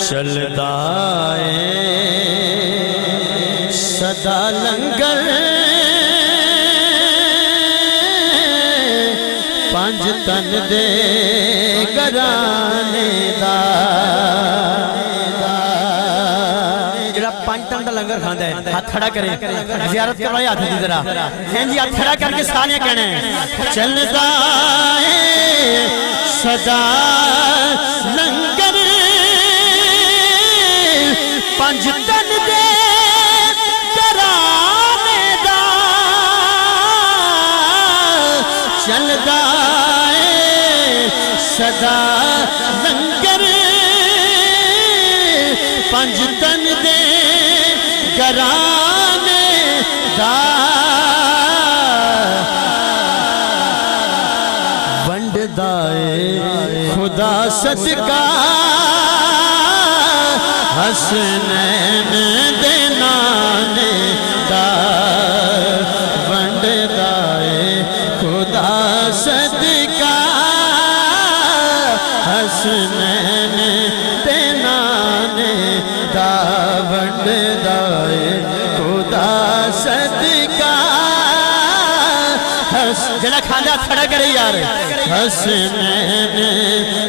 چلدا اے صدا لنگر پنج تن دے گرانے دا جڑا پنج تن دا لنگر کھاندا ہے ہاتھ کھڑا کریں زیارت کروائی ہاتھ دی ذرا ہیں جی ہاتھ کھڑا کر کے سانے کہنے چلدا اے صدا لنگر پنج تن دے گرانے دا چلدا اے صدا لنگر پنج تن دے گرانے دا ونڈدا اے خدا صدقہ حسنین دے نانے دا ونڈدا اے خدا صدقہ حسنین دے نانے دا ونڈدا اے خدا صدقہ جنہ کھاندہ کھڑا کرے یار حسنین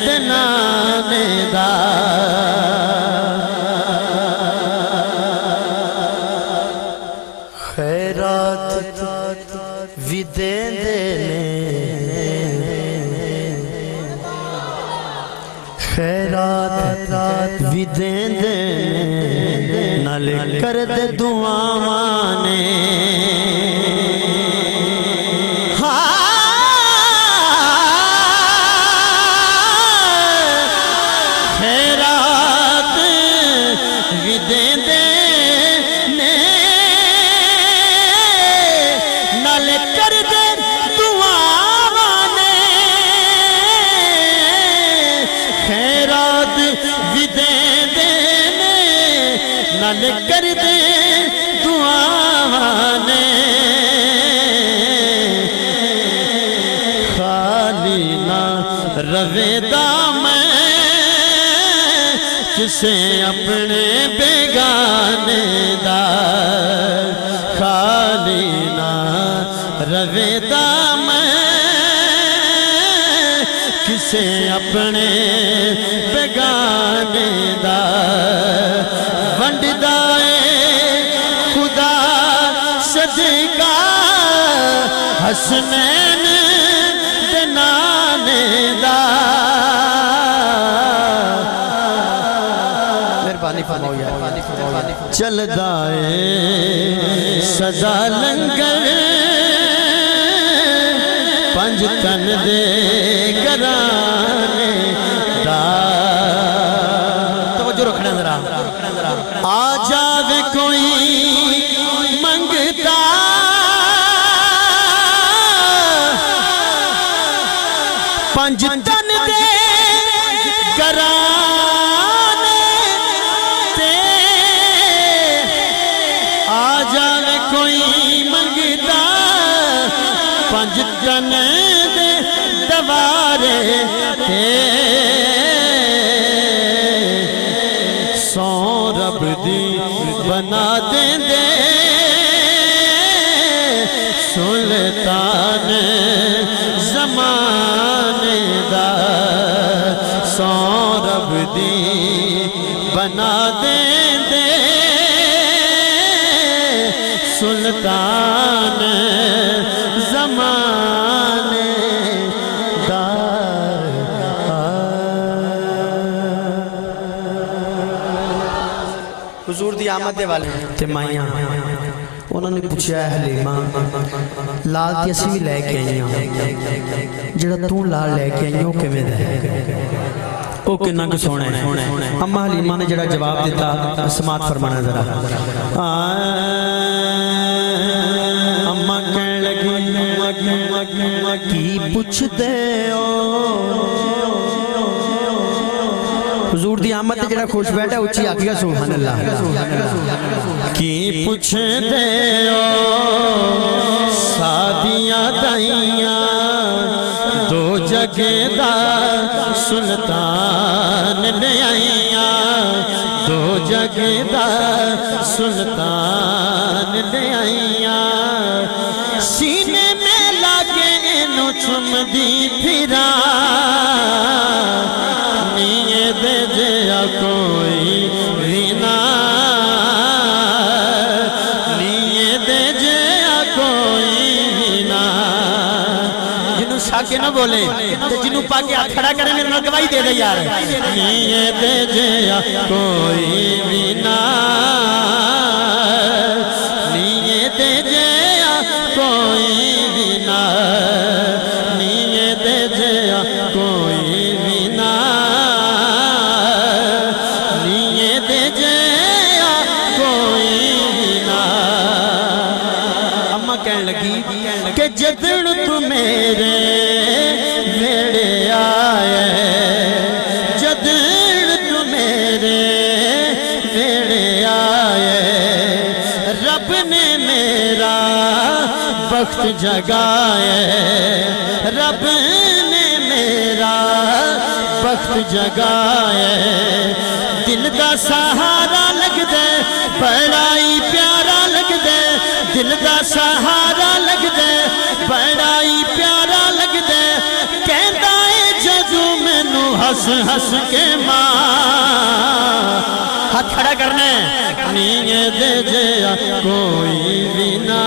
دے نانے دا خیرات بھی دین دینے خیرات بھی دین دینے نال کر دے دعاوانے خیرات بھی دین دینے نال کر دے دعاوانے خیرات بھی دین دینے نال کر دے دعاوانے خالی نہ روے دا میں کسے اپنے بیگانے دا خالی نہ روے دا میں کسے اپنے بیگانے دا ونڈدا اے خدا صدقہ حسنین دے نانے دا مہربانی فرماؤ یار چلدا اے صدا لنگر پنج تن دے گرانے دا توجہ رکھنا ذرا آ جاوے کوئی منگتا پنج تن دے گرانے تے آ جاوے کوئی منگتا پنج تن دے دوارے تے سو رب دی بنا دیں دے سلطان زمانے دا سو رب دی بنا دیں دے سلطان زمانے دا حضور دی آمد دے والے تے مائیاں انہوں نے پوچھا ہے حلیمہ لال تی اسی بھی لے کے آئیاں جڑا توں لال لے کے آئیاں کہ میں دے او کنہ کو سونے اممہ حلیمہ نے جڑا جواب دیتا سماعت فرمانا ذرا اممہ کہنے لگی کی پوچھ دے حضور دی آمد تے جڑا خوش بیٹھا اچھی آکھیا سبحان اللہ کی پوچھ دے سادیاں دائیاں دو جگہ دا سلطان لے آئیاں دو جگہ دا سلطان لے آئیاں سینے میں لاگے انو چم دی پھرا نیے دے جیا کوئی وینا نیے دے جیا کوئی وینا جنہوں شاکے نہ بولے جنہوں پاکے ہاتھ کھڑا کرے میرے نال گواہی دے دے یار نیے دے جیا کوئی وینا نیے دے جیا کوئی وینا نیے دے جیا کوئی وینا نیے دے جیا کوئی وینا اماں کہن لگی کہ جدڑ تو میرے ویڑے آئے جدڑ تو میرے ویڑے آئے رب نے میرا وقت جگائے رب نے میرا وقت جگائے دل دا سہارا لگ دے بڑا ہی پیارا لگ دے دل دا سہارا لگ دے بڑا ہی پیارا لگ دے کہندا اے جدو مینو ہس ہس کے ماں ہاتھ کھڑا کرنے نیے دے جیا کوئی وینا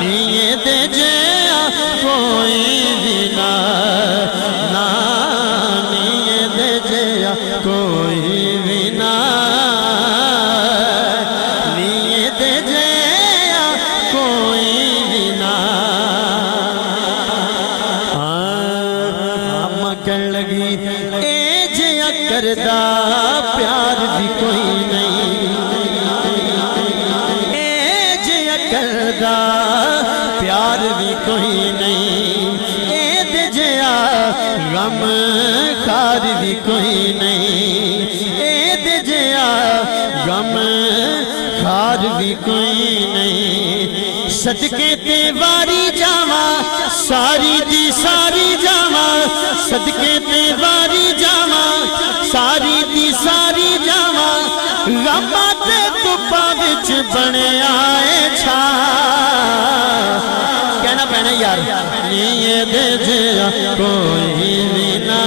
نیے دے جیا کوئی وینا نا نیے دے جیا کوئی وینا نیے دے جیا کوئی وینا اماں کہن لگی اے جیا کردہ پیار بھی کوئی نہیں اے جیا کردہ پیار بھی کوئی نہیں اے دے جیا غم خار بھی کوئی نہیں اے دے جیا غم خار بھی کوئی نہیں صدقے تے واری جاواں ساری دی ساری جاواں صدقے تے واری جاواں ساری دی ساری جاواں غماں تے دھپاں وچ بنے آئے چھا کہنا پینا یار نیے دے جیا کوئی وینا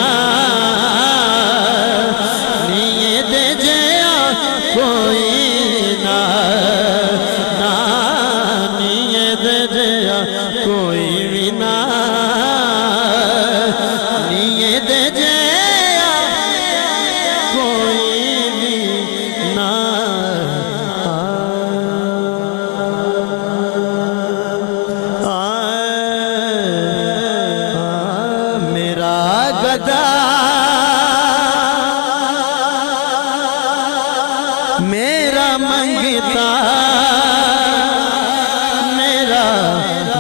نیے دے جیا کوئی نا نا نیے دے جیا کوئی وینا نیے دے جیا کوئی وینا میرا گدا میرا منگتا میرا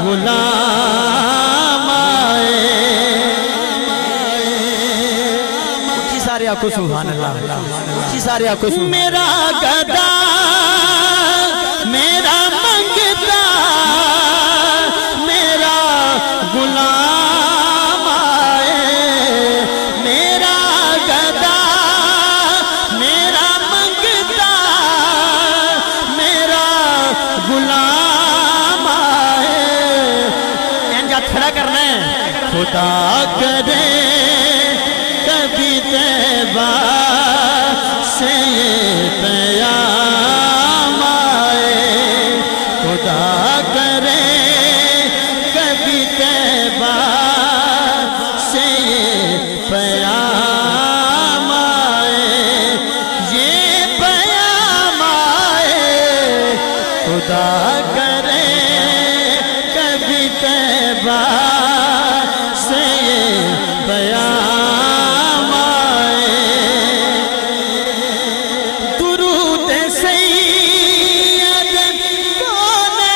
غلام آئے اچھی سارے آنکھوں سبحان اللہ اچھی سارے آنکھوں سبحان میرا گدا میرا منگتا میرا غلام آئے میرا گدا میرا منگتا میرا غلام آئے انجا کھڑا کرنا ہے خدا کرے کبھی طیبہ سے یہ پیام آئے خدا کرے کبھی طیبہ سے یہ پیام آئے یہ پیام آئے خدا کرے کبھی طیبہ سے یہ پیام آئے درود سید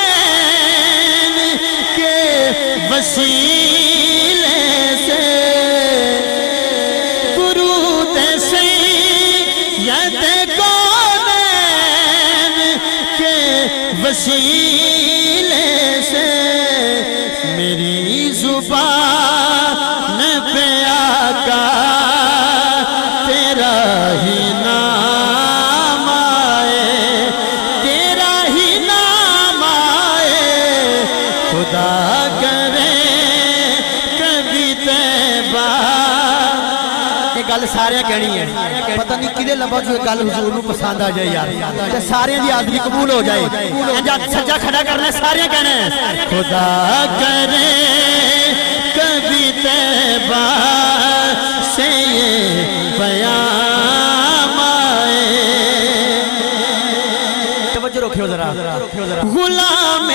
کونین کے وسیلے سے درود سید کونین کے وسیلے سے میری زبان پہ گا تیرا ہی نام آئے، تیرا ہی نام آئے، خدا کرے کبھی طیبہ۔ یہ گل سارے کہنی ہے، پتہ نہیں کدے لبا جو گل حضور نو پسند آ جائے یار، تے سارے دی حاضری قبول ہو جائے۔ انجا سجا کھڑا کرنا سارے کہنا ہے خدا کرے کبھی طیبہ سے یہ پیام آئے۔ توجہ رکھو ذرا، غلام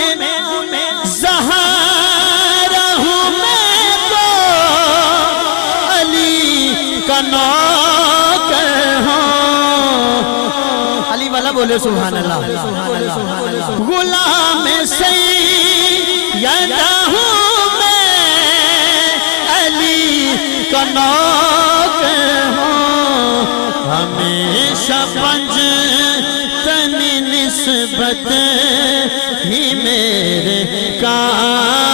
زہرا ہوں میں تو علی کا نوکر ہوں۔ علی والا بولے سبحان اللہ۔ غلام سیدہ ہوں میں علی کا نوکر ہوں، ہمیشہ پنج تن نسبت ہی میرے کام